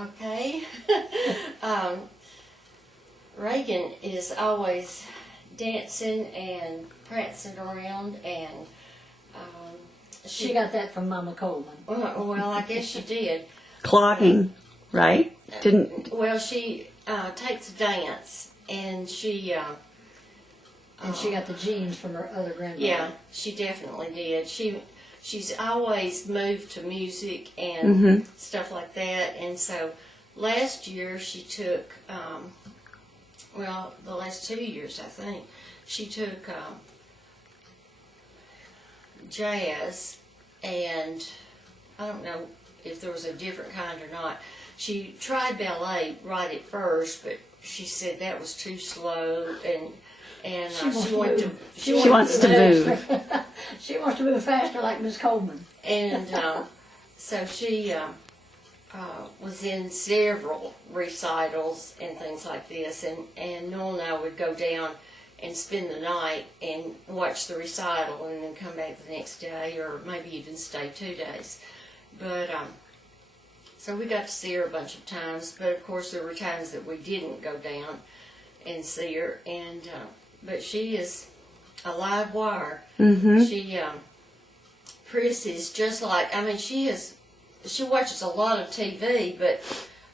Okay. Reagan is always dancing and prancing around, and She got that from Mama Coleman. well, I guess she did. Clogging, right? Didn't Well, she takes dance, and she And she got the genes from her other grandmother. yeah, she definitely did. She's always moved to music and stuff like that, and so last year she took the last 2 years I think she took jazz, and I don't know if there was a different kind or not. She tried ballet right at first, but she said that was too slow, and she wanted to. She wants to move. She wants to move faster like Miss Coleman. And so she was in several recitals and things like this, and Noel and I would go down and spend the night and watch the recital and then come back the next day, or maybe even stay 2 days. But so we got to see her a bunch of times, but of course there were times that we didn't go down and see her, and but she is a live wire. She Pris is just like, I mean, she watches a lot of TV,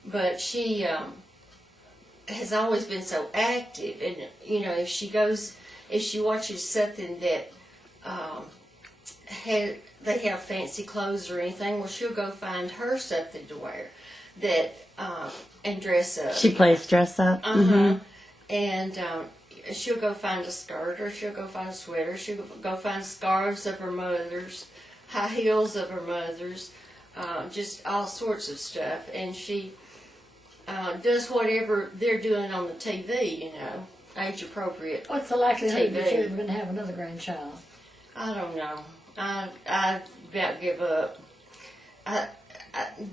but she has always been so active, and you know, if she watches something that they have fancy clothes or anything, well, she'll go find her something to wear that and dress up. she plays dress up? And she'll go find a skirt, or she'll go find a sweater. She'll go find scarves of her mother's, high heels of her mother's, just all sorts of stuff. And she does whatever they're doing on the TV, you know, age appropriate. What's the likelihood TV. that you're going to have another grandchild? I don't know. I about give up.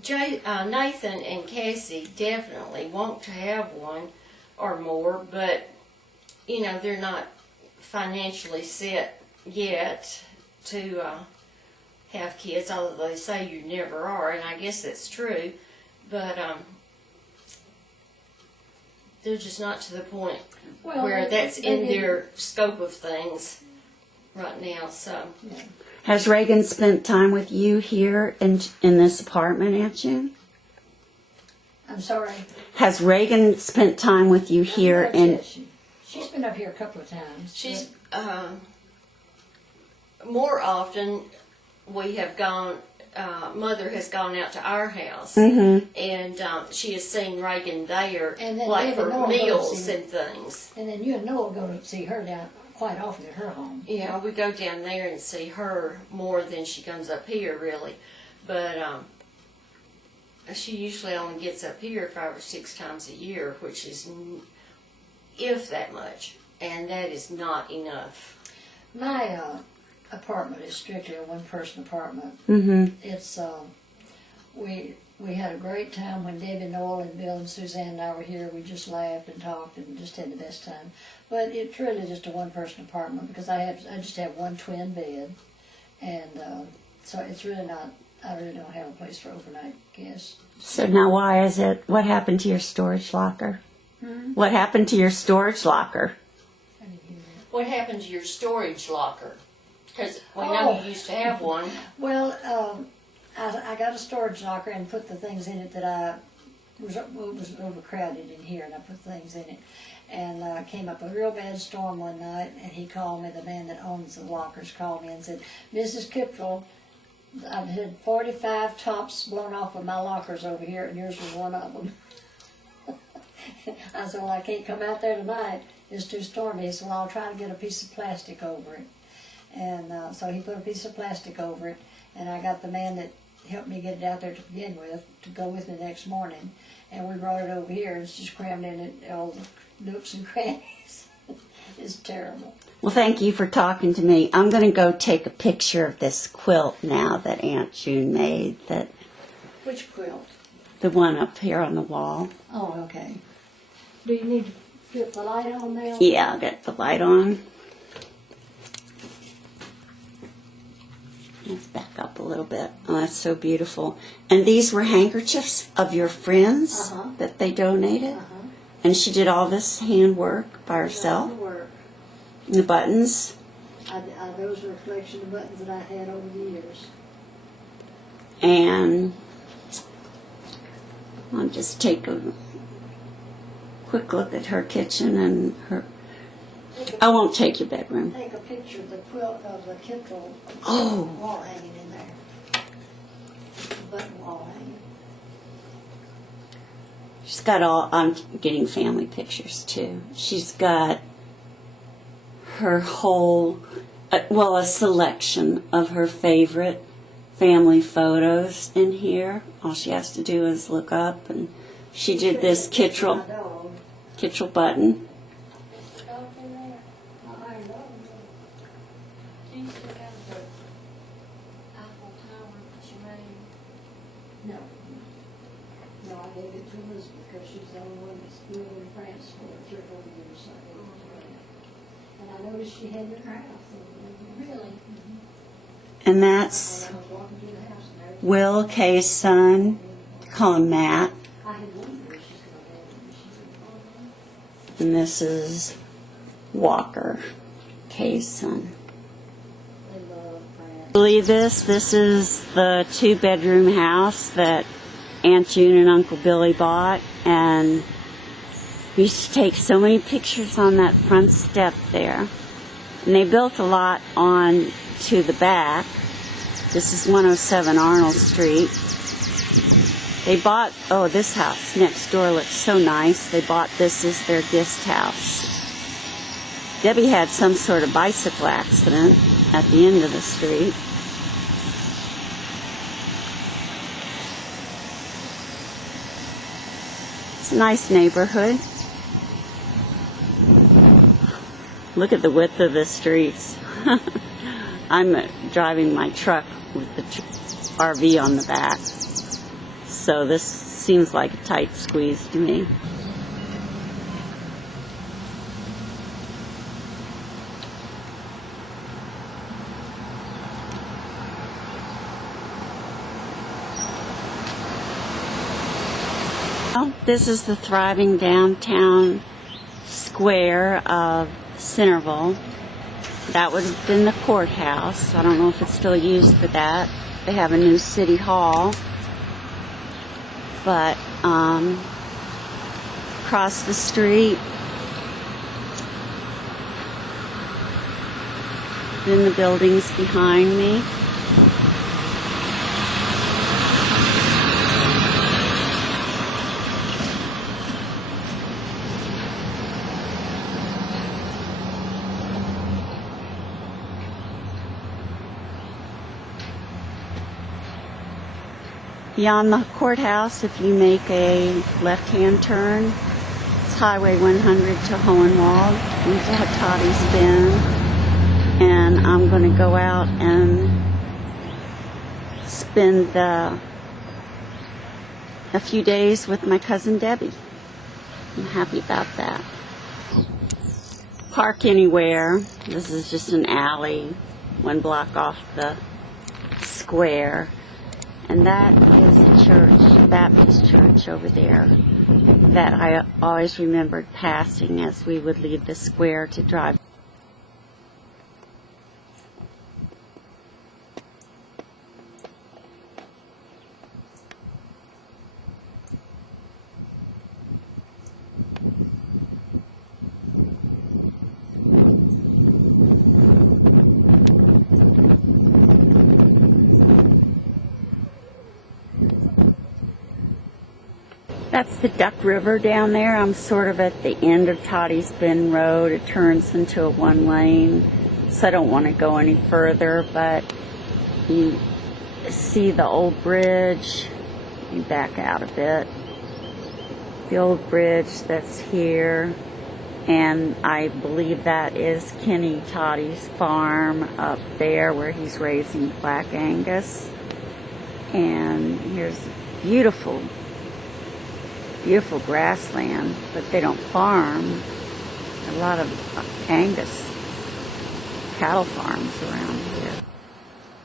Nathan and Cassie definitely want to have one or more, but you know, they're not financially set yet to have kids, although they say you never are, and I guess that's true, but they're just not to the point where that's in their scope of things right now, so. Yeah. Has Reagan spent time with you here in this apartment, Aunt June? I'm sorry. Has Reagan spent time with you here in... She's been up here a couple of times. She's, more often we have gone, Mother has gone out to our house, and she has seen Reagan there, And then like David for Noel meals goes in. and things. And then you and Noah go to see her down quite often at her home. Yeah, we go down there and see her more than she comes up here, really. But she usually only gets up here 5 or 6 times a year, which is, if that much, and that is not enough. My apartment is strictly a one-person apartment. It's we had a great time when Debbie, Noel, and Bill and Suzanne and I were here. We just laughed and talked and just had the best time. But it's really just a one-person apartment because I just have one twin bed, and so it's really not. I really don't have a place for overnight guests. So now why is it... What happened to your storage locker? What happened to your storage locker? I didn't hear that. What happened to your storage locker? Because we know you used to have one. Well, I got a storage locker and put the things in it that was overcrowded in here, and I put things in it. And came up a real bad storm one night, and he called me, the man that owns the lockers called me and said, Mrs. Kipfel, I've had 45 tops blown off of my lockers over here, and yours was one of them. I said, well, I can't come out there tonight. It's too stormy. He said, well, I'll try to get a piece of plastic over it. And so he put a piece of plastic over it, and I got the man that helped me get it out there to begin with to go with me the next morning. And we brought it over here, and it's just crammed in it, all the nooks and crannies. It's terrible. Well, thank you for talking to me. I'm going to go take a picture of this quilt now that Aunt June made. Which quilt? The one up here on the wall. Oh, okay. Do you need to get the light on there? Yeah, I'll get the light on. That's back up a little bit. Oh, that's so beautiful. And these were handkerchiefs of your friends Uh-huh. that they donated? And she did all this handwork by herself? Work. The buttons? Those are a collection of buttons that I had over the years. And I'll just take a quick look at her kitchen and her... I won't take your bedroom. Take a picture of the quilt of the kittle Oh. wall hanging in there. The button wall hanging. She's got all... I'm getting family pictures, too. She's got her whole... a selection of her favorite family photos in here. All she has to do is look up, and she did this Kittrell button. No. No, I gave it to Elizabeth because she's the only one that's lived in France for 3 or 4 years. So I gave it to her. And I noticed she had your house. Really? And that's When I was walking through the house and there Will Kay's son. Call him Matt. I had wondered if she's going to have it. She said, And this is Walker, Kay's son. they love France. Believe this? This is the 2-bedroom house that Aunt June and Uncle Billy bought, and we used to take so many pictures on that front step there. And they built a lot on to the back. This is 107 Arnold Street. They bought, oh, this house next door looks so nice. They bought this as their guest house. Debbie had some sort of bicycle accident at the end of the street. It's a nice neighborhood. Look at the width of the streets. I'm driving my truck with the RV on the back. So this seems like a tight squeeze to me. Well, this is the thriving downtown square of Centerville. That would have been the courthouse. I don't know if it's still used for that. They have a new city hall. But across the street, then the buildings behind me. Beyond the courthouse, if you make a left-hand turn, it's Highway 100 to Hohenwald into Tottie's Bend. And I'm going to go out and spend a few days with my cousin Debbie. I'm happy about that. Park anywhere. This is just an alley, 1 block off the square. And that is a church, a Baptist church over there, that I always remembered passing as we would leave the square to drive. That's the Duck River down there. I'm sort of at the end of Tottie's Bend Road. It turns into a 1-lane, so I don't want to go any further, but you see the old bridge. You back out a bit. The old bridge that's here, and I believe that is Kenny Tottie's farm up there where he's raising Black Angus. And here's beautiful grassland, but they don't farm. A lot of Angus cattle farms around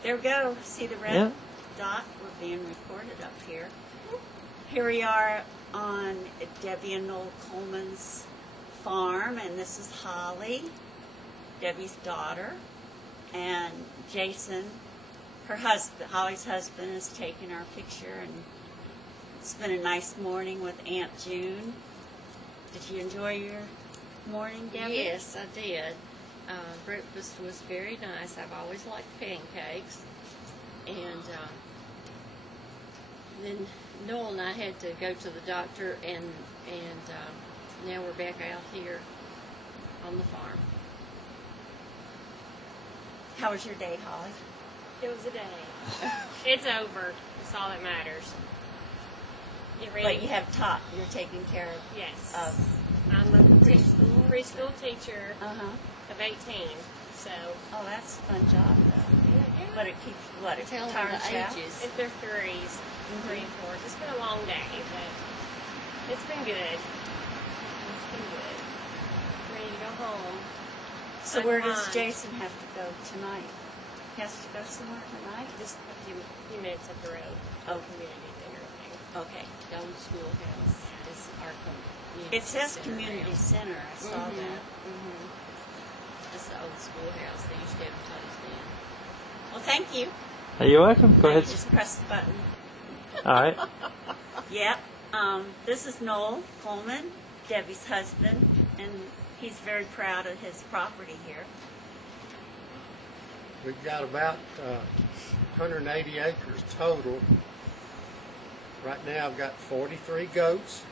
here. There we go. See the red Yeah. dot? We're being recorded up here. Here we are on Debbie and Noel Coleman's farm, and this is Holly, Debbie's daughter, and Jason, her husband, Holly's husband, is taking our picture, and it's been a nice morning with Aunt June. Did you enjoy your morning, Debbie? Yes, I did. Breakfast was very nice. I've always liked pancakes. And then Noel and I had to go to the doctor, and now we're back out here on the farm. How was your day, Holly? It was a day. It's over. That's all that matters. Get ready. But you have taught. You're taking care of. Yes. Of I'm a preschool teacher of 18. So Oh, that's a fun job, though. But it keeps what? It Tell them tires the you out? ages. if they're threes, 3 and 4. It's been a long day, but it's been good. It's been good. Ready to go home. So where does Unwind. Jason have to go tonight? He has to go somewhere tonight? Just a few minutes up the road. Oh. Community dinner thing. Okay. The old schoolhouse is our community. It says center community now. center. I saw that. That's the old schoolhouse. They used to advertise then. Well, thank you. Are you welcome? Go You ahead. just press the button. All right. Yep. This is Noel Coleman, Debbie's husband, and he's very proud of his property here. We've got about 180 acres total. Right now I've got 43 goats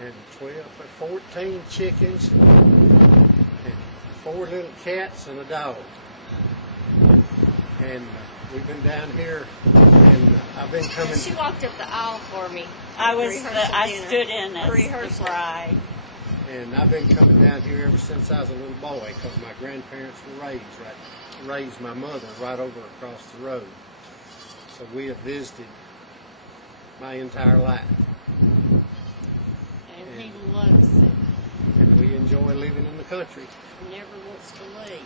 and 14 chickens and 4 little cats and a dog. And we've been down here, and I've been coming. She walked up the aisle for me. I Rehearsal stood dinner. in as the Rehearsal. bride. And I've been coming down here ever since I was a little boy, because my grandparents were raised my mother right over across the road. So we have visited my entire life, And he loves it. and we enjoy living in the country. He never wants to leave.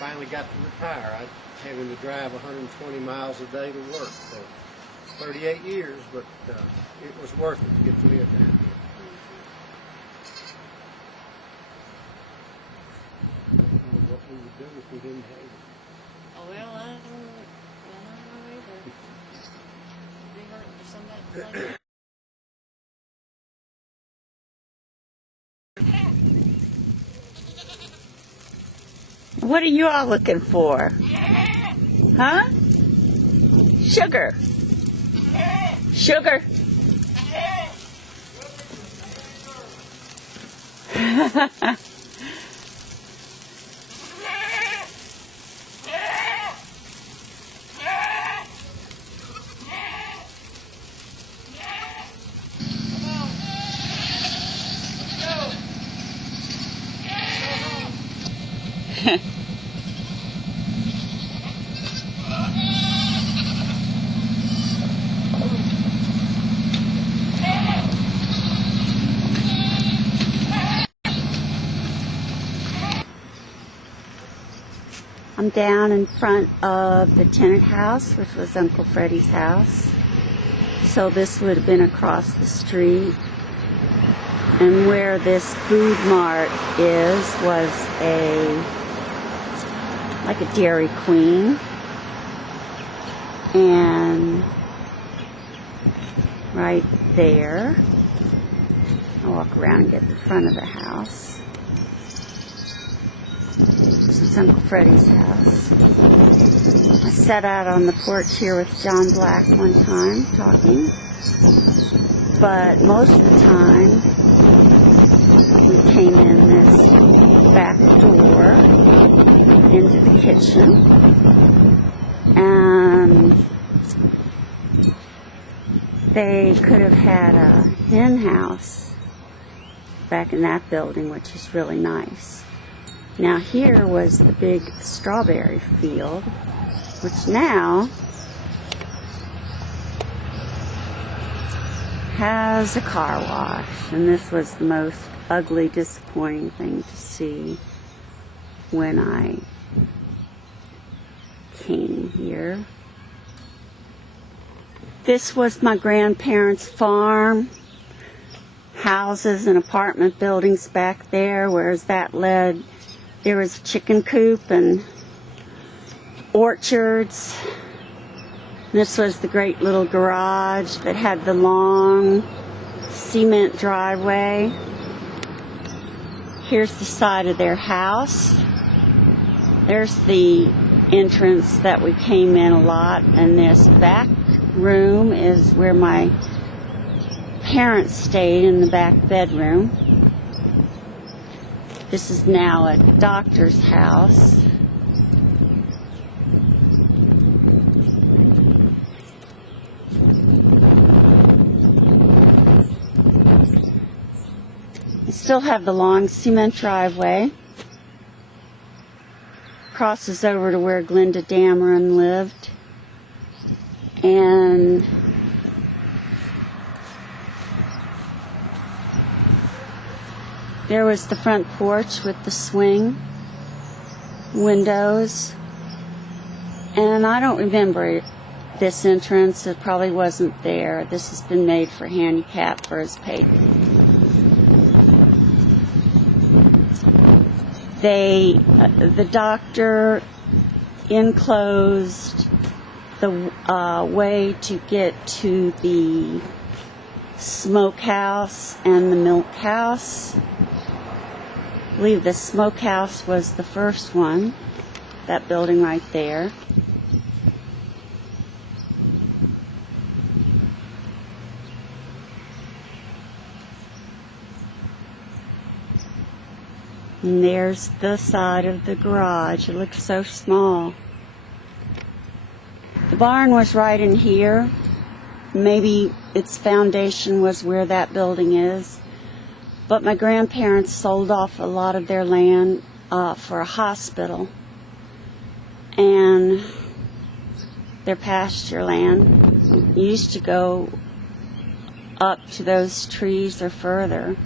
Finally got to retire. I having to drive 120 miles a day to work for 38 years, but it was worth it to get to live down here. I don't know what we would do if we didn't have it. Oh, well, I don't know either. Be hurt for somebody to play. What are you all looking for? Huh? Sugar. Sugar. I'm down in front of the tenant house, which was Uncle Freddie's house. So this would have been across the street. And where this food mart is was like a Dairy Queen. And right there, I'll walk around and get the front of the house. This is Uncle Freddie's house. I sat out on the porch here with John Black one time talking, but most of the time we came in this back door into the kitchen, and they could have had a hen house back in that building, which is really nice. Now here was the big strawberry field, which now has a car wash. And this was the most ugly, disappointing thing to see when I came here. This was my grandparents' farm. Houses and apartment buildings back there, whereas that led, there was a chicken coop and orchards. This was the great little garage that had the long cement driveway. Here's the side of their house. There's the entrance that we came in a lot, and this back room is where my parents stayed, in the back bedroom. This is now a doctor's house. I still have the long cement driveway. Crosses over to where Glenda Dameron lived. And there was the front porch with the swing windows. And I don't remember this entrance. It probably wasn't there. This has been made for handicap for his patron. The doctor enclosed the way to get to the smokehouse and the milk house. I believe the smokehouse was the first one, that building right there. And there's the side of the garage. It looks so small. The barn was right in here. Maybe its foundation was where that building is. But my grandparents sold off a lot of their land for a hospital. And their pasture land used to go up to those trees or further.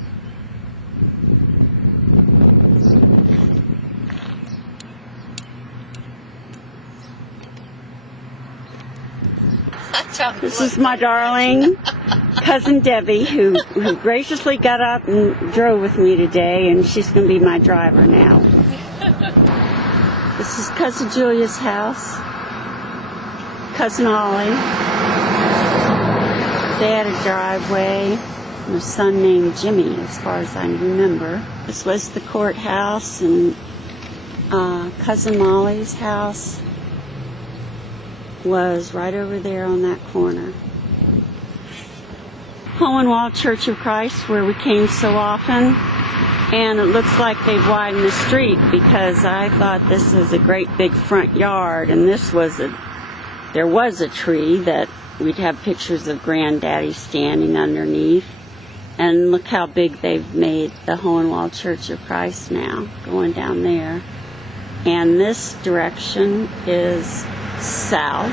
This is my darling cousin Debbie, who graciously got up and drove with me today, and she's going to be my driver now. This is cousin Julia's house, cousin Ollie. They had a driveway, and a son named Jimmy, as far as I remember. This was the courthouse, and cousin Molly's house was right over there on that corner. Hohenwald Church of Christ, where we came so often, and it looks like they've widened the street, because I thought this was a great big front yard, and there was a tree that we'd have pictures of Granddaddy standing underneath. And look how big they've made the Hohenwald Church of Christ now, going down there. And this direction is south.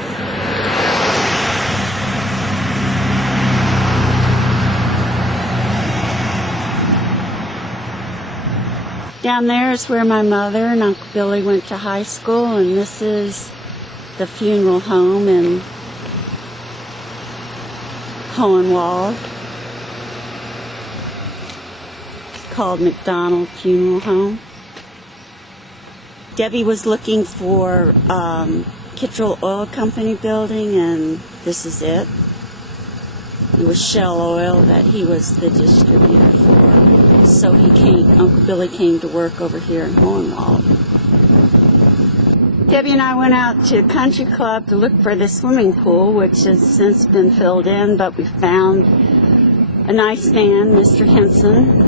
Down there is where my mother and Uncle Billy went to high school, and this is the funeral home in Hohenwald. It's called McDonald Funeral Home. Debbie was looking for Kittrell Oil Company building, and this is it. It was Shell Oil that he was the distributor for. So Uncle Billy came to work over here in Hohenwald. Debbie and I went out to a country club to look for the swimming pool, which has since been filled in, but we found a nice man, Mr. Henson,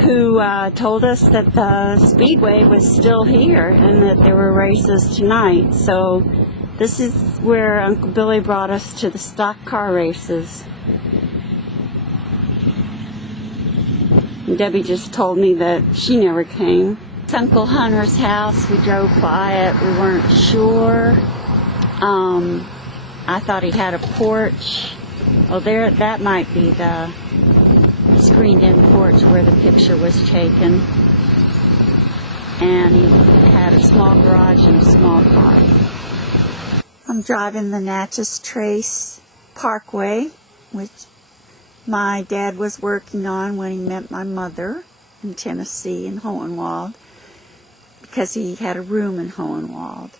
who told us that the Speedway was still here and that there were races tonight. So this is where Uncle Billy brought us to the stock car races. And Debbie just told me that she never came. It's Uncle Hunter's house. We drove by it. We weren't sure. I thought he had a porch. Oh, that might be the screened-in porch where the picture was taken. And he had a small garage and a small car. I'm driving the Natchez Trace Parkway, which my dad was working on when he met my mother in Tennessee in Hohenwald, because he had a room in Hohenwald.